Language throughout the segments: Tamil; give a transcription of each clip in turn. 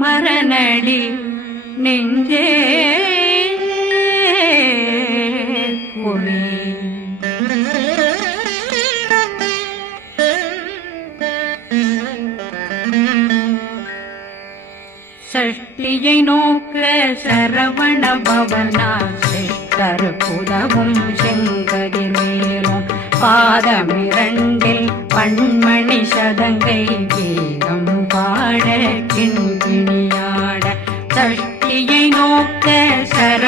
மரணடி நெஞ்சே குழி சஷ்டியை நோக்க சரவண பவனா சிஷ்டர் புதவும் மேலும் பாதமிரண்டில் பண்மணி சதங்கை கீதம் பாட கிண்கிணியாட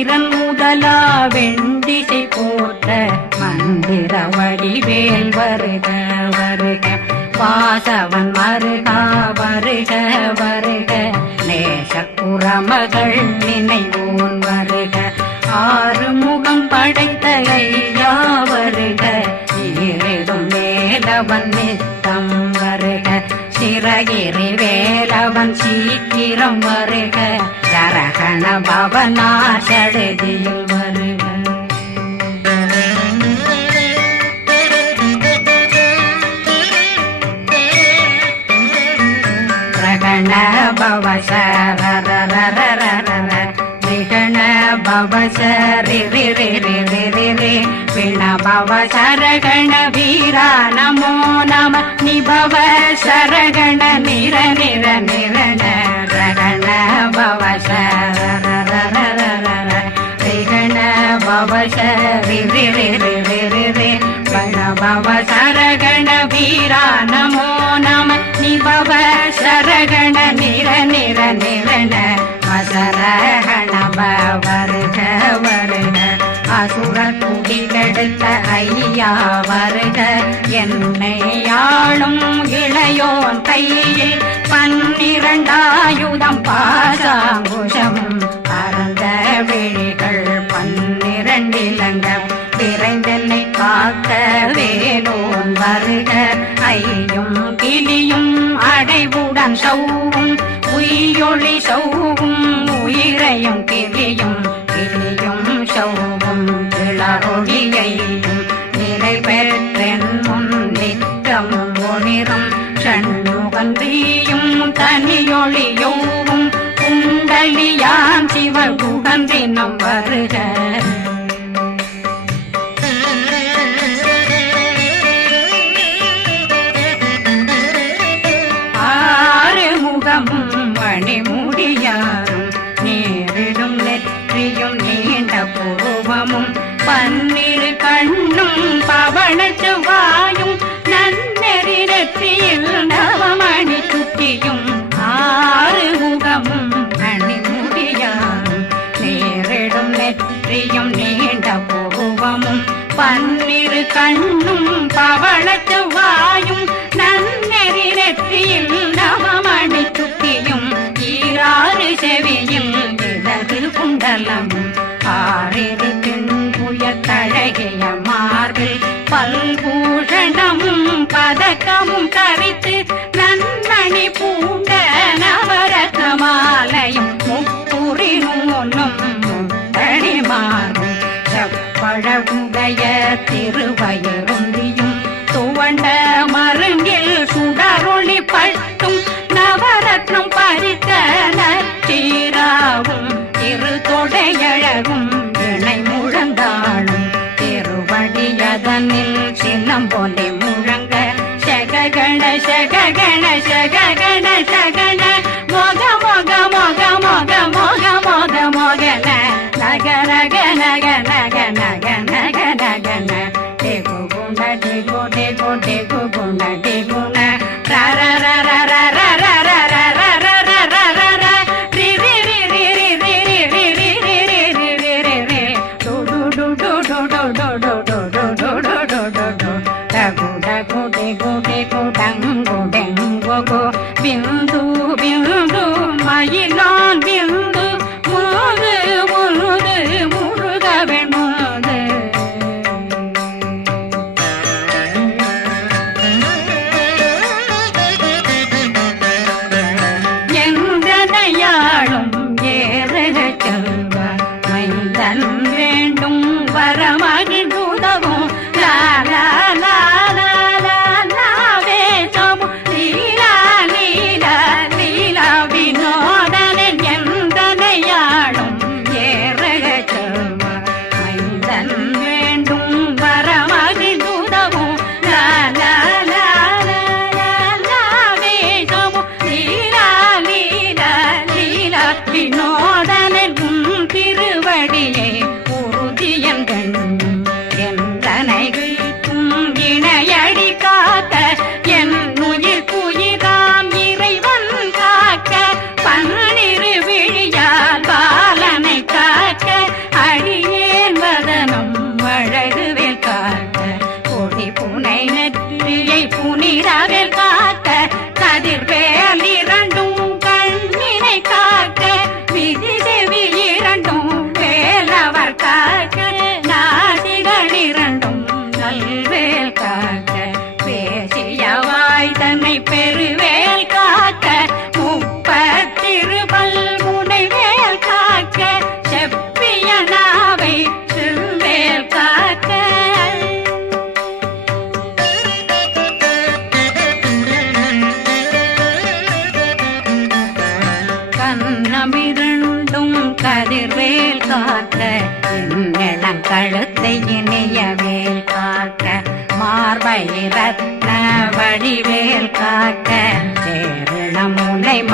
இந்திரன் முதலா வெண்டிசை போட்ட மந்திர வடிவேல் வருக வருக. வாசவன் மருகா வருக வருக. நேச குரமகள் நினைவோன் சரகண பவனா சடுதியில் வருக ரகண பவ விகண பவ சரி சரகண வீரா நமோ நம நிபவ சரகண நிர நிர நிரண ரகண பவ பவ சரி சரகண வீரா நமோ நம நிபவ சரகண நிர நிர நிரண அசரகண வருக வருக அசுர குடிகெடுத்த ஐயா வருக என்னை ஆளும் இளையோன் கையில் பன்னிரண்டாயுதம் பாசாங்குஷம் பரந்த விழிகள் அடைவுடன் சௌவும் உயிரொளி சௌவும் உயிரையும் கிளியும் கிளியும் சௌவும் இளரொளியையும் நிலை பெற்றென் முன் நித்தம் ஒளிரும் சண்முகந்தியும் தனியொளியோவும் குண்டலியாம் சிவ குகந்தினம் வருக. பன்னிரு கண்ணும் பவள செவ்வாயும் நன்னெறி நெற்றியில் நவமணி சுட்டியும் ஈராறு செவியும் இடது குண்டலம் திருவயருந்தியும் துவண்ட மருங்கில் சுடரொளி பட்டும் நவரத்னம் பறித்த நச்சீராவும் திரு தொடையழகும் இணை முழந்தாளும் திருவடியதனில் சின்னம் போலே முழங்க சககண சககண சககண சகண மோக மோக மோக மோக மோக மோக மோகன நகரக நகன.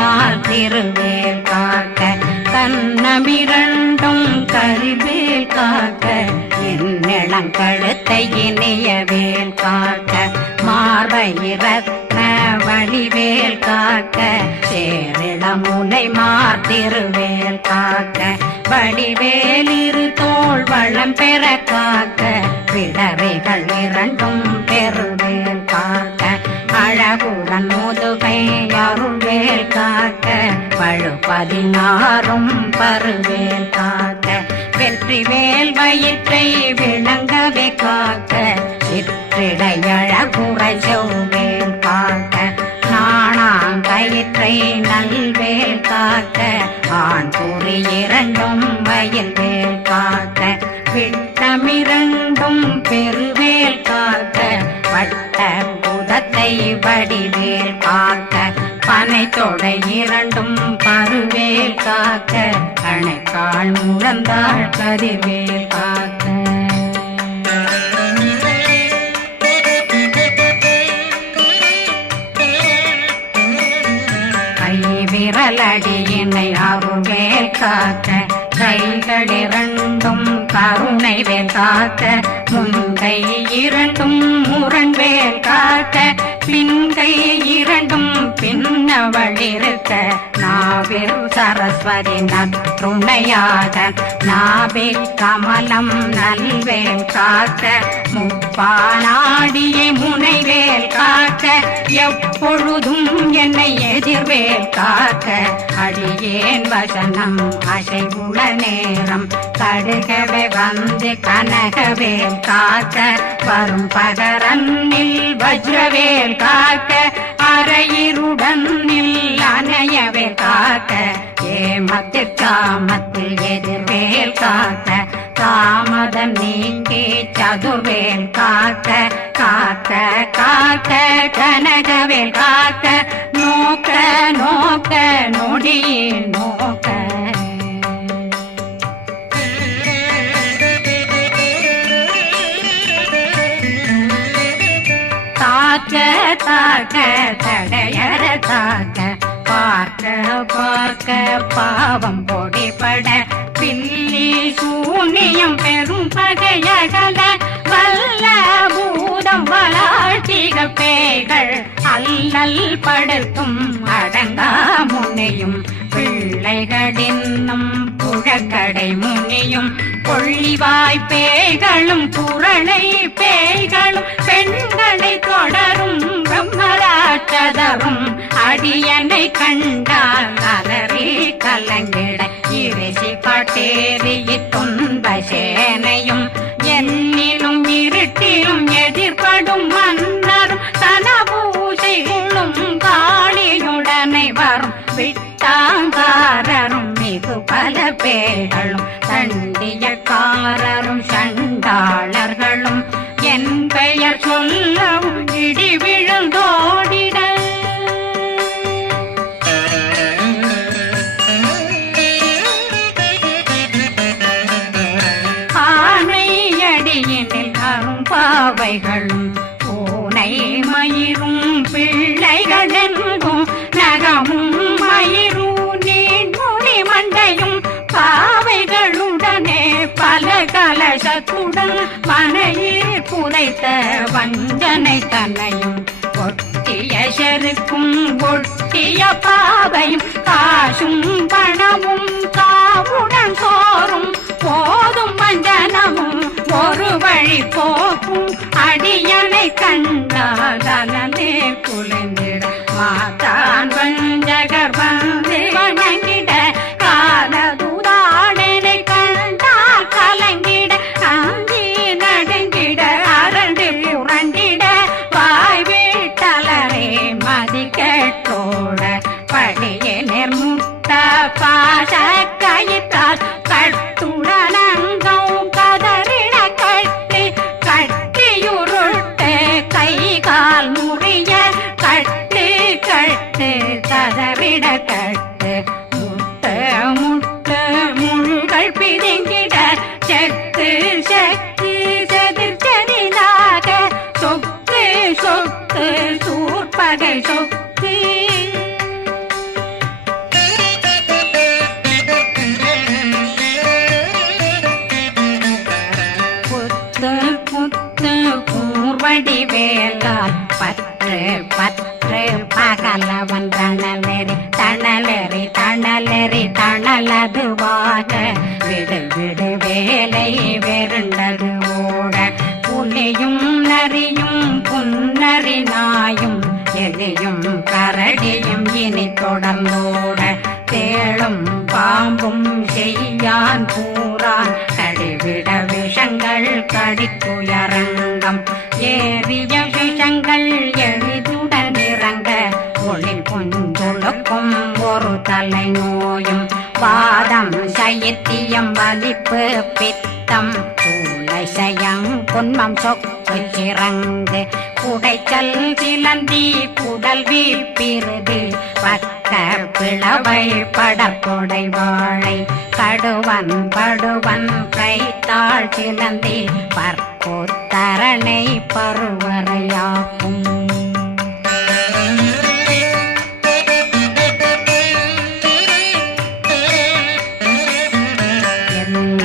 கல்லால் திருவேல் காக்க கண்ணமிரண்டும் கருவேல் காக்க என்னிடம் கழுத்தை இணையவேல் காக்க மார்பயிரத்ன வழிவேல் காக்க சேரிடம் உனை மார்த்திருவேல் காக்க வடிவேல் இரு தோல் வளம் பெற காக்க பிளவைகள் இரண்டும் பெறுவேல் அழகுடன் முதுகை அருள்வேல் காக்க பழு பதினாறும் பருவேல் காக்க வெற்றி வேல் வயிற்றை விளங்கவே காக்க சிற்றிடையழகுறை செவ்வேல் காக்க நாணாங்கயிற்றை நல்வேல் காக்க ஆண் கூறி இரண்டும் வயல்வேல் பனிவேல் காக்க பனைத்தொடை இரண்டும் பருவேல் காக்க கணைக்கால் முழந்தாள் கருவேல் காக்க. கைவிரலடியினை அருவேல் காக்க கைகளிரண்டும் கருணை வேல் காக்க முன்கை இரண்டும் முரண்வேல் காக்க பின்கை இரண்டும் பின்னவழிருக்க நாவில் சரஸ்வதி நற்றுணையாக நாவில் கமலம் நல்வேல் காக்க முப்பானாடியை முனைவேல் காக்க எப்பொழுதும் என்னை எதிர்வேல் காக்க அடியேன் வசனம் அசைவுள நேரம். கடுகவே வந்து கனகவேல் காக்க வரும் பகரன்னில் வஜ்ரவேல் காக்க அறையிருடன்னில் அணையவே காக்க. ஏமத்தில் காமத்தில் எதிர்வேல் காக்க காமதம் நீக்கி சதுர்வேல் காக்க காக்க காக்க கனகவேல் காக்க நோக்க நோக்க நொடியே நோக்க. தாக்க தடையர தாக்க. பார்க்க பார்க்க பாவம் பொடிபட. பில்லி சூனியம் பெரும் பகையகல. வல்ல பூதம் வளா கார்த்திக பேய்கள். அல்லல் படுத்தும் அடங்கா முனையும் பிள்ளைகளின்னும் புழக்கடை முனியும் கொள்ளிவாய் பேய்களும் குரளை பேய்களும் பெண்களை தொடரும் பிரம்மராட்சதரும் அடியனை கண்டால் அலறி கலங்கிட இறைசி பாட்டேறி துன்ப சேனையும். என்னிலும் இருட்டிலும் எதிர் கலசத்துடன் மனையில் புதைத்த வஞ்சனை தன்னையும் ஒட்டிய செருக்கும் ஒட்டிய பாவையும் காசும் பணமும் காவுடன் சோறும் போதும் வஞ்சனமும் ஒரு வழி போக்கும் அடியனை கண்டாலே குளிந்திட மாதான் வஞ்சகர்வன் கொடுக்கும் ஒரு தலை நோயும் பாதம் சைத்தியம் வலிப்பு பித்தம். சயம் பொன்மம் சொக்கு சிறங்கு குடைச்சல் சிலந்தி குடல் வீப்பிருது பக்க பிளவை படற்கொடை வாழை. கடுவன் படுவன் கைத்தாள் சிலந்தி. பற்போத்தரணை பருவரையாக்கும்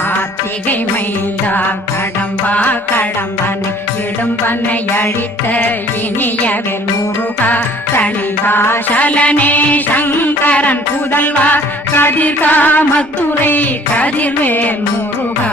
கார்த்திகை மைந்தா கடம்பா கடம்பனை இடும்பனை அழித்த இனியவர் முருகா தனிகாசலனே சங்கரன் புதல்வா கதிர்காமத்துறை கதிர்வேல் முருகா.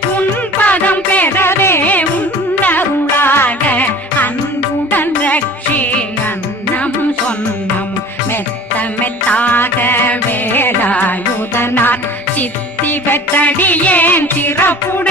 அடியேன் சிறப்புடன்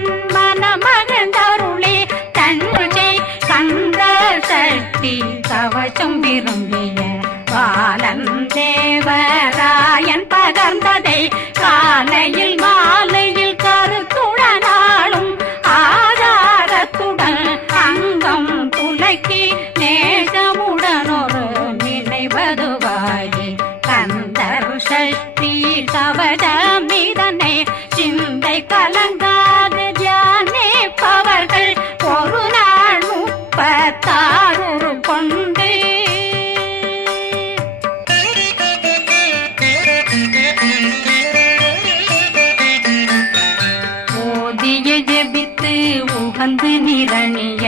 ஓதிய ஜபித்து உகந்து நிரணிய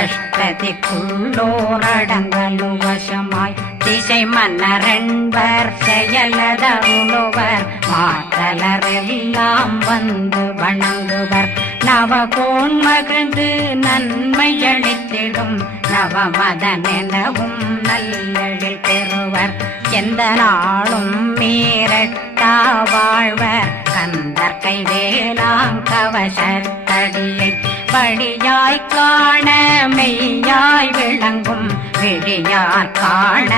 அஷ்டதிக்குள்ளோரடங்கலு வசமாய் திசை மன்னரண்பர் செயலதருளுவர் மாற்றலரெல்லாம் வந்து வணங்குவர். நவகோன் மகிழ்ந்து நன்மை அளித்திடும் நவமதனெனவும் நல்லழில் பெறுவர். எந்த நாளும் மீறட்டா வாழ்வ கந்தர் கைவேலாம் கவசத்தடியை படியாய் காண மெய்யாய் விளங்கும் விழியார் காண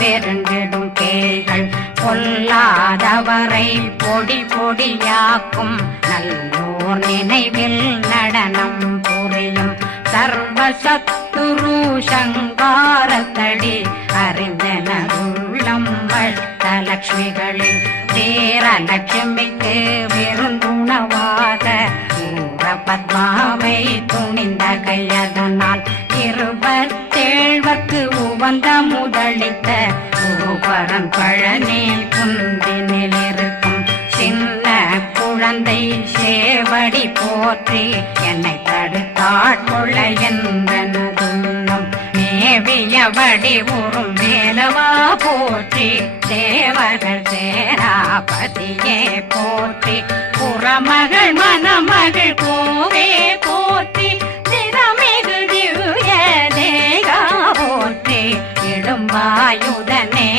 வெருந்திடும் கேள்கள் பொல்லாதவரை பொடி பொடியாக்கும் நல்லோர் நினைவில் நடனம் புரியும் சர்வசத்துரு சர்வ சத்துரு சங்காரத்தடி அறிந்தனருள்ளம் வட்டலட்சுமிகளில் தேரலட்சுமிக்கு விருந்துணவாக ஊர பத்மாவை துணிந்த கையதனால் இருபத்தேழ்வர்க்கு உவந்த முதலித்த ஊபரன் பழனி குந்தினில் இருக்கும் சின்ன குழந்தை சேவடி போற்றி என்னை தடுத்தாட்கொள்ள என்றனதுள்ளம் வடி முறும் வேலவா போற்றி தேவர்கள் சேராபதியே போற்றி. புறமகள் மணமகள் கோவே போற்றி திறமிகு திவ்ய தேகா போற்றி. இடும்பாயுதனே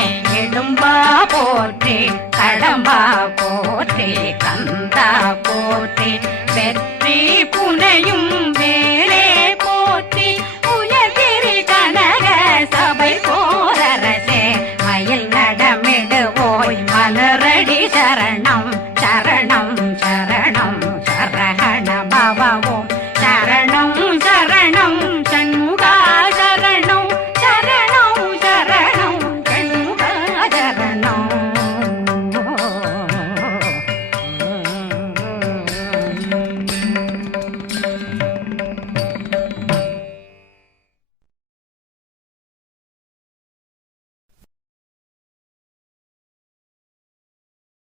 இடும்பா போற்றி. கடம்பா போற்றி கந்தா போற்றி. வெற்றி புனையும்